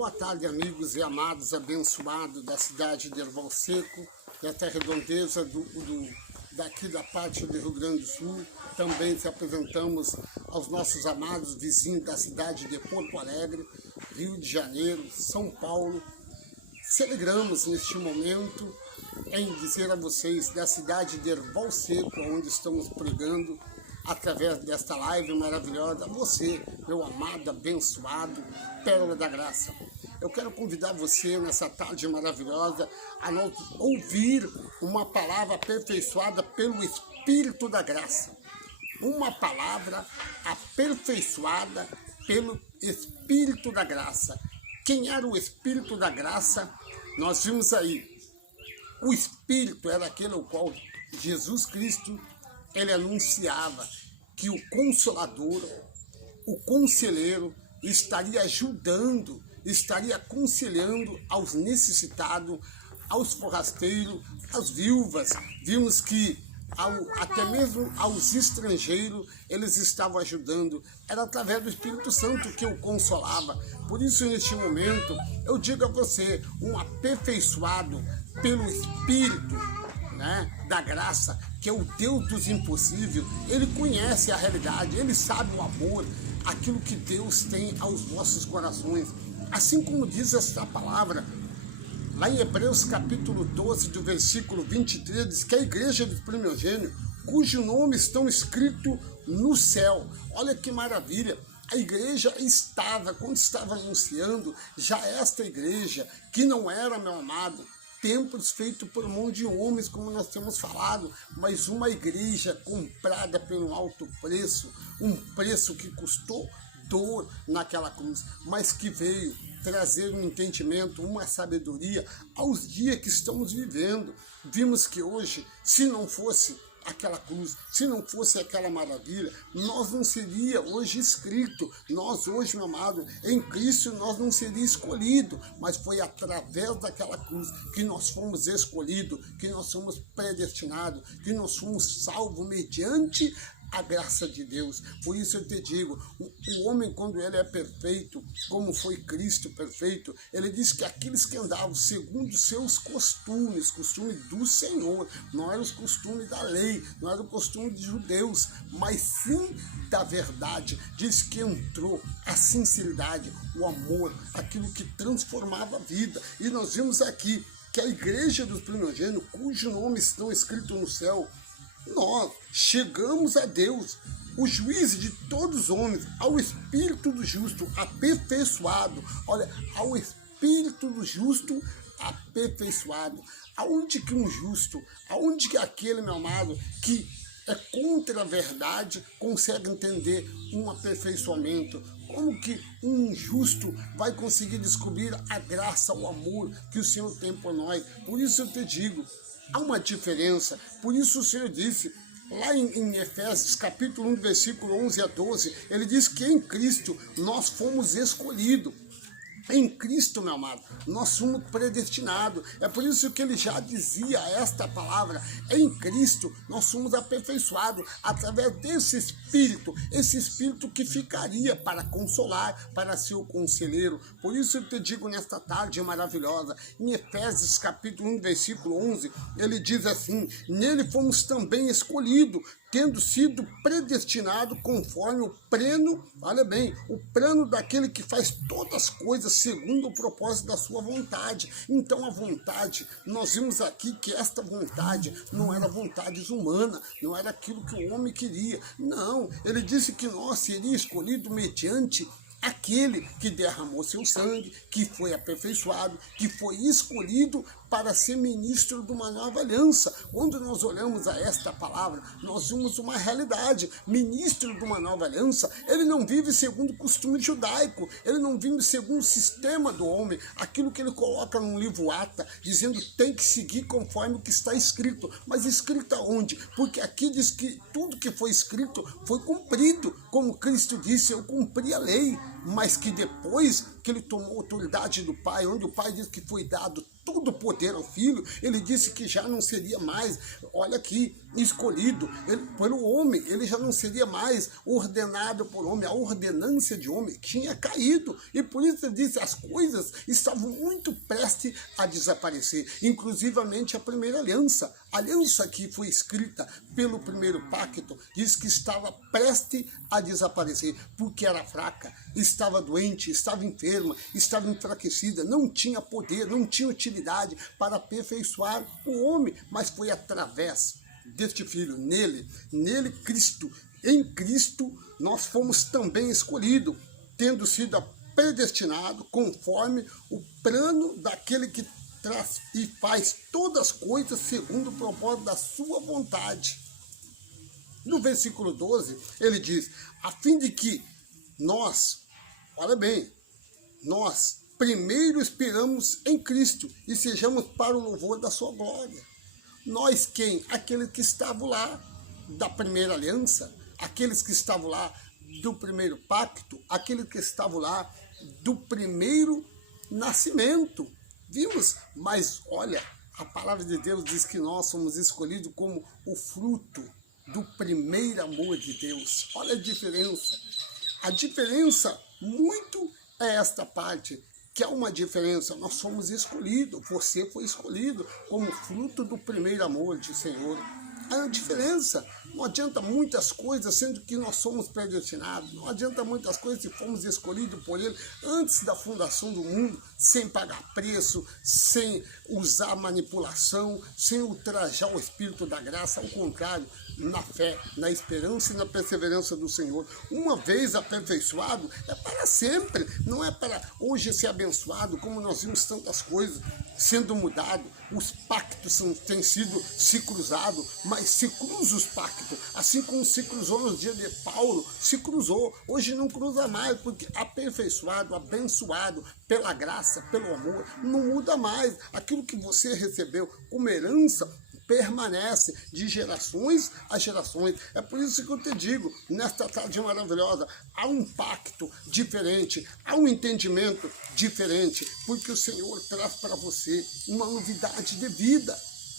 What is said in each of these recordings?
Boa tarde, amigos e amados, abençoados da cidade de Erval Seco, desta redondeza daqui da parte do Rio Grande do Sul. Também se apresentamos aos nossos amados vizinhos da cidade de Porto Alegre, Rio de Janeiro, São Paulo. Celebramos neste momento em dizer a vocês da cidade de Erval Seco, onde estamos pregando, através desta live maravilhosa, você, meu amado, abençoado, pérola da graça. Eu quero convidar você nessa tarde maravilhosa a nos ouvir uma palavra aperfeiçoada pelo Espírito da graça. Uma palavra aperfeiçoada pelo Espírito da graça. Quem era o Espírito da graça? Nós vimos aí. O Espírito era aquele ao qual Jesus Cristo ele anunciava que o Consolador, o Conselheiro, estaria ajudando, estaria aconselhando aos necessitados, aos forrasteiros, às viúvas. Vimos que até mesmo aos estrangeiros eles estavam ajudando. Era através do Espírito Santo que o consolava. Por isso, neste momento, eu digo a você, um aperfeiçoado pelo Espírito, da graça, que é o Deus dos impossíveis. Ele conhece a realidade, ele sabe o amor, aquilo que Deus tem aos nossos corações. Assim como diz esta palavra, lá em Hebreus capítulo 12, do versículo 23, diz que a igreja dos primogênitos, cujo nome estão escrito no céu. Olha que maravilha! A igreja estava, quando estava anunciando, já esta igreja, que não era, meu amado, templos feitos por mão de homens, como nós temos falado, mas uma igreja comprada pelo alto preço, um preço que custou dor naquela cruz, mas que veio trazer um entendimento, uma sabedoria aos dias que estamos vivendo. Vimos que hoje, se não fosse aquela cruz, se não fosse aquela maravilha, nós não seria hoje escrito, nós hoje, meu amado, em Cristo nós não seria escolhido, mas foi através daquela cruz que nós fomos escolhidos, que nós fomos predestinados, que nós fomos salvos mediante a graça de Deus. Por isso eu te digo, o homem, quando ele é perfeito, como foi Cristo perfeito, ele diz que aqueles que andavam segundo seus costumes, costume do Senhor, não eram os costumes da lei, não era o costume de judeus, mas sim da verdade. Diz que entrou a sinceridade, o amor, aquilo que transformava a vida. E nós vimos aqui que a igreja dos primogênitos, cujo nome estão escritos no céu, nós chegamos a Deus, o juiz de todos os homens, ao Espírito do justo aperfeiçoado. Olha, ao Espírito do justo aperfeiçoado. Aonde que um justo, aonde que aquele, meu amado, que é contra a verdade, consegue entender um aperfeiçoamento? Como que um justo vai conseguir descobrir a graça, o amor que o Senhor tem por nós? Por isso eu te digo, há uma diferença. Por isso o Senhor disse, lá em Efésios capítulo 1, versículo 11 a 12, ele diz que em Cristo nós fomos escolhidos. Em Cristo, meu amado, nós somos predestinados. É por isso que ele já dizia esta palavra. Em Cristo, nós somos aperfeiçoados através desse Espírito. Esse Espírito que ficaria para consolar, para ser o conselheiro. Por isso eu te digo nesta tarde maravilhosa, em Efésios capítulo 1, versículo 11, ele diz assim, nele fomos também escolhidos, tendo sido predestinado conforme o plano, olha bem, o plano daquele que faz todas as coisas segundo o propósito da sua vontade. Então a vontade, nós vimos aqui que esta vontade não era vontade humana, não era aquilo que o homem queria. Não, ele disse que nós seríamos escolhidos mediante aquele que derramou seu sangue, que foi aperfeiçoado, que foi escolhido para ser ministro de uma nova aliança. Quando nós olhamos a esta palavra, nós vimos uma realidade. Ministro de uma nova aliança, ele não vive segundo o costume judaico, ele não vive segundo o sistema do homem, aquilo que ele coloca num livro ata, dizendo tem que seguir conforme o que está escrito. Mas escrito aonde? Porque aqui diz que tudo que foi escrito foi cumprido. Como Cristo disse, eu cumpri a lei, mas que depois que ele tomou autoridade do Pai, onde o Pai disse que foi dado todo o poder ao Filho, ele disse que já não seria mais. Olha aqui, escolhido pelo homem, ele já não seria mais ordenado por homem, a ordenância de homem tinha caído, e por isso ele disse, as coisas estavam muito prestes a desaparecer, inclusivamente a primeira aliança. A aliança que foi escrita pelo primeiro pacto, diz que estava prestes a desaparecer, porque era fraca, estava doente, estava enferma, estava enfraquecida, não tinha poder, não tinha utilidade para aperfeiçoar o homem, mas foi através deste Filho, nele Cristo, em Cristo nós fomos também escolhidos, tendo sido predestinados conforme o plano daquele que traz e faz todas as coisas segundo o propósito da sua vontade. No versículo 12, ele diz, a fim de que nós, olha bem, nós primeiro esperamos em Cristo e sejamos para o louvor da sua glória. Nós quem? Aqueles que estavam lá da primeira aliança, aqueles que estavam lá do primeiro pacto, aqueles que estavam lá do primeiro nascimento. Vimos? Mas olha, a palavra de Deus diz que nós somos escolhidos como o fruto do primeiro amor de Deus. Olha a diferença. A diferença muito é esta parte, que há uma diferença, nós somos escolhidos, você foi escolhido como fruto do primeiro amor do Senhor. Há uma diferença, não adianta muitas coisas, sendo que nós somos predestinados, não adianta muitas coisas se fomos escolhidos por Ele antes da fundação do mundo, sem pagar preço, sem usar manipulação, sem ultrajar o Espírito da graça, ao contrário, na fé, na esperança e na perseverança do Senhor. Uma vez aperfeiçoado, é para sempre, não é para hoje ser abençoado, como nós vimos tantas coisas sendo mudado, os pactos têm sido se cruzados, mas se cruza os pactos, assim como se cruzou nos dias de Paulo, se cruzou, hoje não cruza mais, porque aperfeiçoado, abençoado pela graça, pelo amor, não muda mais, aquilo que você recebeu como herança, permanece de gerações a gerações. É por isso que eu te digo, nesta tarde maravilhosa, há um pacto diferente, há um entendimento diferente, porque o Senhor traz para você uma novidade de vida,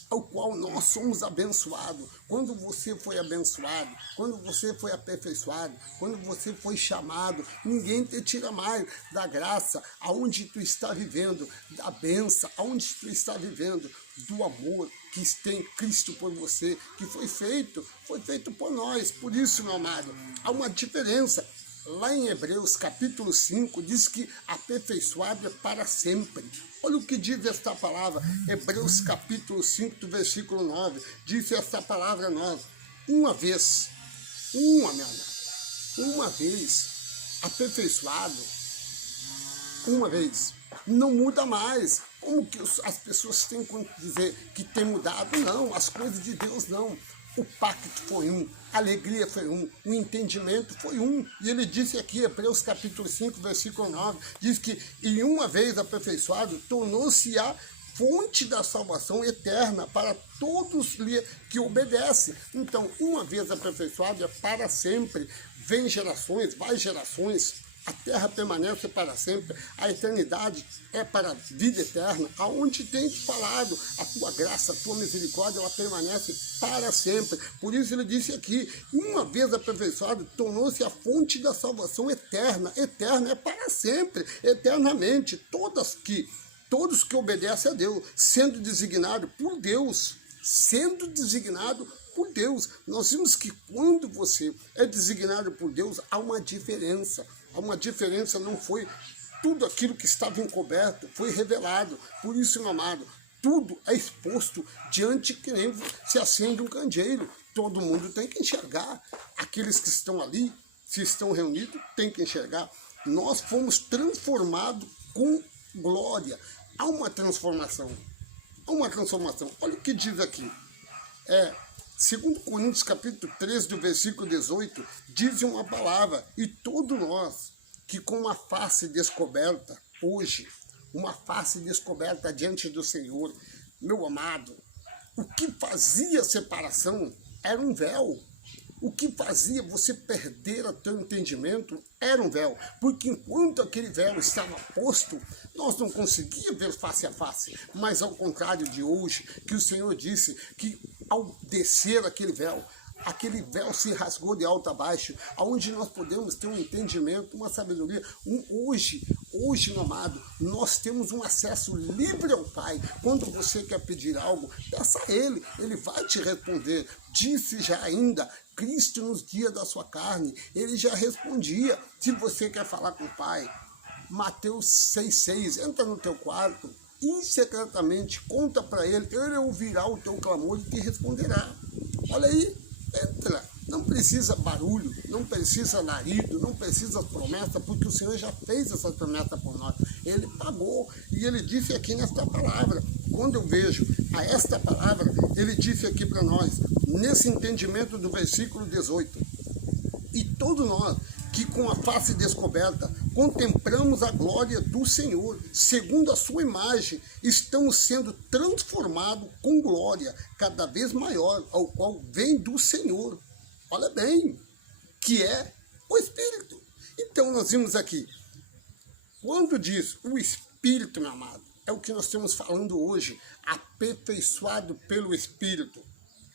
ao qual nós somos abençoados. Quando você foi abençoado, quando você foi aperfeiçoado, quando você foi chamado, ninguém te tira mais da graça, aonde tu está vivendo, da bênção, aonde tu está vivendo, do amor que tem Cristo por você, que foi feito por nós. Por isso, meu amado, há uma diferença. Lá em Hebreus capítulo 5, diz que aperfeiçoado é para sempre. Olha o que diz esta palavra, Hebreus capítulo 5, do versículo 9, diz esta palavra a nós, uma vez, aperfeiçoado, uma vez, não muda mais. Como que as pessoas têm que dizer que tem mudado? Não, as coisas de Deus não. O pacto foi um, a alegria foi um, o entendimento foi um. E ele disse aqui, Hebreus capítulo 5, versículo 9, diz que, e uma vez aperfeiçoado, tornou-se a fonte da salvação eterna para todos que obedecem. Então, uma vez aperfeiçoado, é para sempre. Vem gerações, vai gerações, a terra permanece para sempre, a eternidade é para a vida eterna, aonde tem falado, a tua graça, a tua misericórdia, ela permanece para sempre. Por isso ele disse aqui, uma vez aperfeiçoado, tornou-se a fonte da salvação eterna. Eterna é para sempre, eternamente. Todos que obedecem a Deus, sendo designado por Deus, nós vimos que quando você é designado por Deus, há uma diferença. Há uma diferença, não foi tudo aquilo que estava encoberto, foi revelado. Por isso, meu amado, tudo é exposto diante que nem se acende um candeeiro. Todo mundo tem que enxergar. Aqueles que estão ali, se estão reunidos, tem que enxergar. Nós fomos transformados com glória. Há uma transformação. Olha o que diz aqui. 2 Coríntios capítulo 13, do versículo 18, diz uma palavra, e todos nós que com uma face descoberta hoje, uma face descoberta diante do Senhor, meu amado, o que fazia separação era um véu. O que fazia você perder o teu entendimento era um véu, porque enquanto aquele véu estava posto, nós não conseguíamos ver face a face, mas ao contrário de hoje, que o Senhor disse que ao descer aquele véu se rasgou de alto a baixo, aonde nós podemos ter um entendimento, uma sabedoria. Hoje, meu amado, nós temos um acesso livre ao Pai. Quando você quer pedir algo, peça a Ele vai te responder. Disse já ainda, Cristo nos dias da sua carne, Ele já respondia. Se você quer falar com o Pai, Mateus 6,6, entra no teu quarto, secretamente, conta para Ele ouvirá o teu clamor e te responderá. Olha aí, entra, não precisa barulho, não precisa alarido, não precisa promessa, porque o Senhor já fez essa promessa por nós. Ele pagou e Ele disse aqui nesta palavra. Quando eu vejo a esta palavra, Ele disse aqui para nós, nesse entendimento do versículo 18, e todos nós que com a face descoberta contemplamos a glória do Senhor, segundo a sua imagem, estamos sendo transformados com glória cada vez maior, ao qual vem do Senhor. Olha bem, que é o Espírito. Então nós vimos aqui, quando diz o Espírito, meu amado, é o que nós estamos falando hoje, aperfeiçoado pelo Espírito.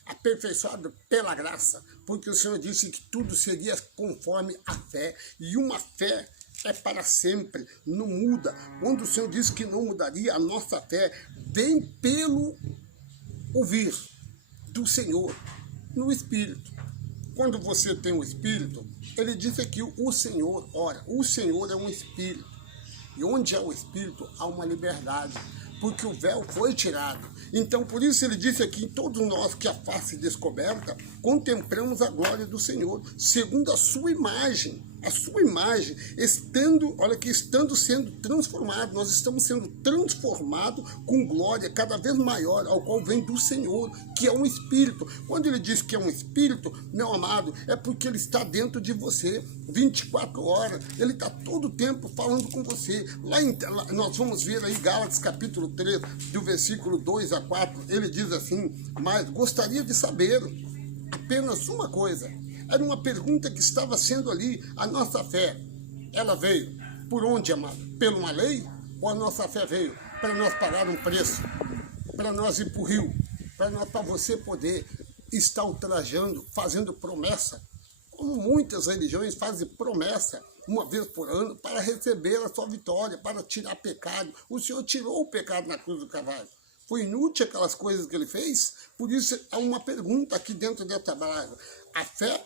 Aperfeiçoado pela graça, porque o Senhor disse que tudo seria conforme a fé, e uma fé é para sempre, não muda. Quando o Senhor disse que não mudaria, a nossa fé vem pelo ouvir do Senhor, no Espírito. Quando você tem o Espírito, Ele disse aqui, o Senhor, ora, o Senhor é um Espírito, e onde há o Espírito, há uma liberdade, porque o véu foi tirado. Então, por isso ele disse aqui, todos nós que a face descoberta, contemplamos a glória do Senhor, segundo a sua imagem, estando sendo transformado, nós estamos sendo transformados com glória cada vez maior, ao qual vem do Senhor, que é um Espírito. Quando ele diz que é um Espírito, meu amado, é porque ele está dentro de você, 24 horas, ele está todo o tempo falando com você. Lá nós vamos ver aí Gálatas capítulo 3, do versículo 2 a 4, ele diz assim, mas gostaria de saber apenas uma coisa. Era uma pergunta que estava sendo ali, a nossa fé, ela veio por onde, amado? Pela uma lei? Ou a nossa fé veio para nós pagar um preço, para nós ir para o rio, para você poder estar ultrajando, fazendo promessa, como muitas religiões fazem promessa, uma vez por ano, para receber a sua vitória, para tirar pecado. O Senhor tirou o pecado na cruz do Calvário. Foi inútil aquelas coisas que Ele fez? Por isso, há uma pergunta aqui dentro dessa palavra. A fé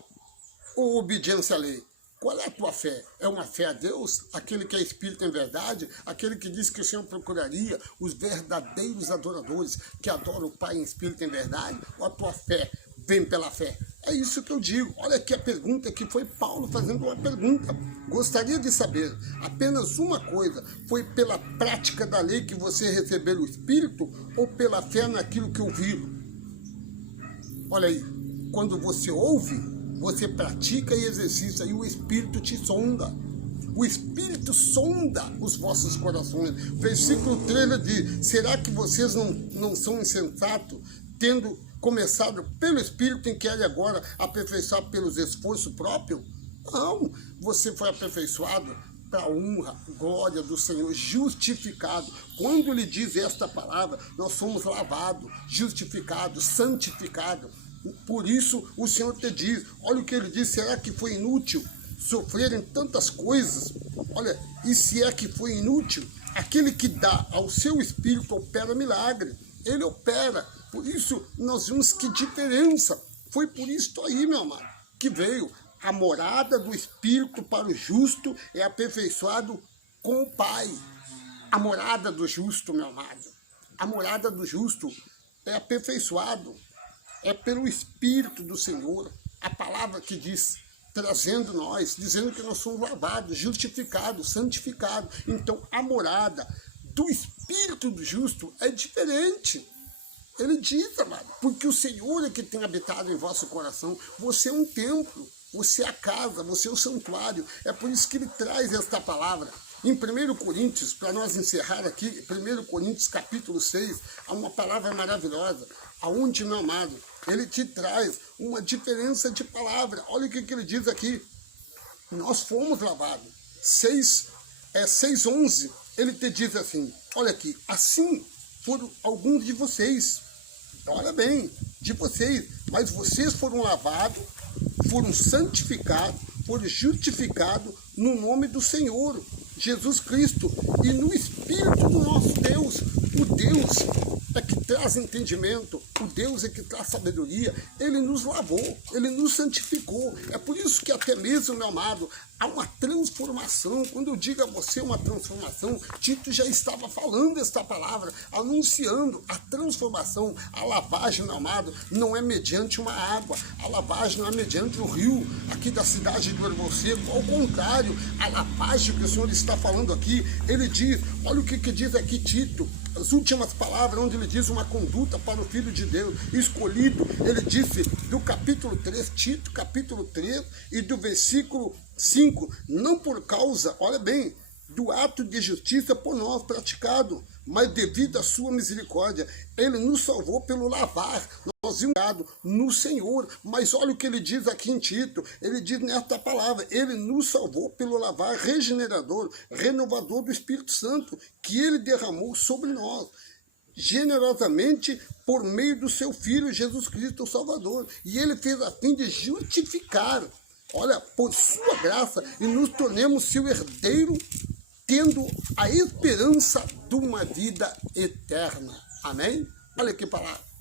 ou obediência à lei? Qual é a tua fé? É uma fé a Deus? Aquele que é Espírito em verdade? Aquele que diz que o Senhor procuraria os verdadeiros adoradores que adoram o Pai em Espírito em verdade? Ou a tua fé vem pela fé? É isso que eu digo. Olha aqui a pergunta, que foi Paulo fazendo uma pergunta. Gostaria de saber apenas uma coisa. Foi pela prática da lei que você recebeu o Espírito ou pela fé naquilo que ouviu? Olha aí, quando você ouve, você pratica e exercita e o Espírito te sonda. O Espírito sonda os vossos corações. Versículo 13 diz, será que vocês não são insensatos, tendo começado pelo Espírito em que ele agora aperfeiçoar pelos esforços próprios? Não, você foi aperfeiçoado para a honra, glória do Senhor, justificado. Quando ele diz esta palavra, nós somos lavados, justificados, santificados. Por isso o Senhor te diz, olha o que ele diz, será que foi inútil sofrerem tantas coisas? Olha, e se é que foi inútil, aquele que dá ao seu Espírito opera milagre, ele opera. Por isso nós vimos que diferença, foi por isso aí, meu amado, que veio a morada do Espírito para o justo, é aperfeiçoado com o Pai. A morada do justo, meu amado, a morada do justo é aperfeiçoado, é pelo Espírito do Senhor, a palavra que diz, trazendo nós, dizendo que nós somos lavados, justificados, santificados. Então, a morada do Espírito do justo é diferente. Ele diz, amado, porque o Senhor é que tem habitado em vosso coração. Você é um templo, você é a casa, você é o santuário. É por isso que ele traz esta palavra. Em 1 Coríntios, para nós encerrar aqui, 1 Coríntios capítulo 6, há uma palavra maravilhosa, aonde, meu amado, ele te traz uma diferença de palavra. Olha o que ele diz aqui. Nós fomos lavados. 6:11, ele te diz assim, olha aqui, assim foram alguns de vocês, olha bem, de vocês, mas vocês foram lavados, foram santificados, foram justificados no nome do Senhor Jesus Cristo e no Espírito do nosso Deus. O Deus é que traz entendimento, o Deus é que traz sabedoria. Ele nos lavou, ele nos santificou. É por isso que até mesmo, meu amado, há uma transformação. Quando eu digo a você uma transformação, Tito já estava falando esta palavra, anunciando a transformação. A lavagem, meu amado, não é mediante uma água, a lavagem não é mediante o rio aqui da cidade do Erval Seco. Ao contrário, a lavagem que o Senhor está falando aqui, ele diz, olha o que diz aqui Tito, as últimas palavras, onde ele diz uma conduta para o Filho de Deus, escolhido. Ele disse do capítulo 3, Tito, capítulo 3, e do versículo 5, não por causa, olha bem, do ato de justiça por nós praticado, mas devido à sua misericórdia, ele nos salvou pelo lavar, nós vimos no Senhor. Mas olha o que ele diz aqui em Tito, ele diz nesta palavra, ele nos salvou pelo lavar regenerador, renovador do Espírito Santo, que ele derramou sobre nós, generosamente por meio do seu Filho Jesus Cristo, o Salvador. E ele fez a fim de justificar, olha, por sua graça, e nos tornemos seu herdeiro, tendo a esperança de uma vida eterna. Amém? Olha que palavra.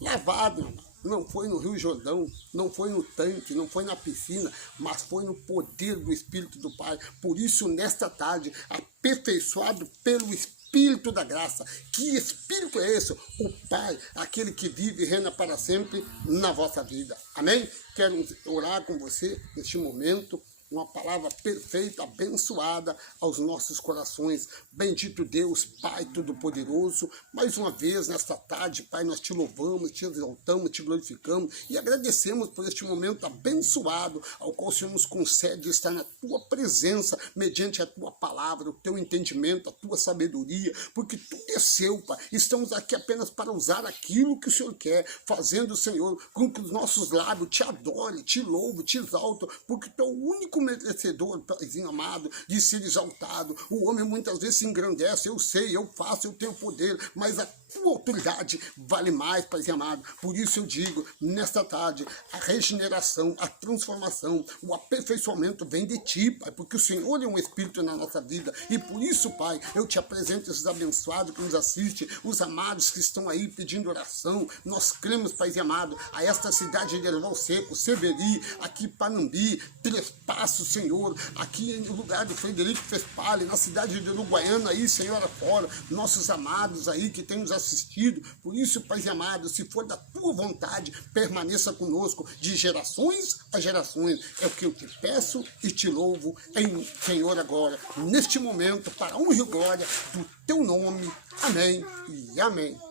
Lavado, não foi no Rio Jordão, não foi no tanque, não foi na piscina, mas foi no poder do Espírito do Pai. Por isso, nesta tarde, aperfeiçoado pelo Espírito da graça. Que Espírito é esse? O Pai, aquele que vive e reina para sempre na vossa vida. Amém? Quero orar com você neste momento. Uma palavra perfeita, abençoada aos nossos corações. Bendito Deus, Pai Todo-Poderoso. Mais uma vez, nesta tarde, Pai, nós te louvamos, te exaltamos, te glorificamos e agradecemos por este momento abençoado ao qual o Senhor nos concede estar na Tua presença, mediante a Tua palavra, o Teu entendimento, a Tua sabedoria, porque tudo é seu, Pai. Estamos aqui apenas para usar aquilo que o Senhor quer, fazendo, Senhor, com que os nossos lábios te adorem, te louvam, te exaltam, porque Tu é o único merecedor, Paizinho amado, de ser exaltado. O homem muitas vezes se engrandece, eu sei, eu faço, eu tenho poder, mas a tua autoridade vale mais, Paizinho amado. Por isso eu digo, nesta tarde, a regeneração, a transformação, o aperfeiçoamento vem de ti, Pai, porque o Senhor é um Espírito na nossa vida, e por isso, Pai, eu te apresento esses abençoados que nos assistem, os amados que estão aí pedindo oração. Nós cremos, Paizinho amado, a esta cidade de Erval Seco, Severi, aqui Panambi, Três Passos, Senhor, aqui no lugar do Frederico Fespalli, na cidade de Uruguaiana aí, Senhor, afora, nossos amados aí que têm nos assistido. Por isso, Pai amado, se for da tua vontade, permaneça conosco de gerações a gerações. É o que eu te peço e te louvo em Senhor agora, neste momento, para a honra e glória do teu nome. Amém e amém.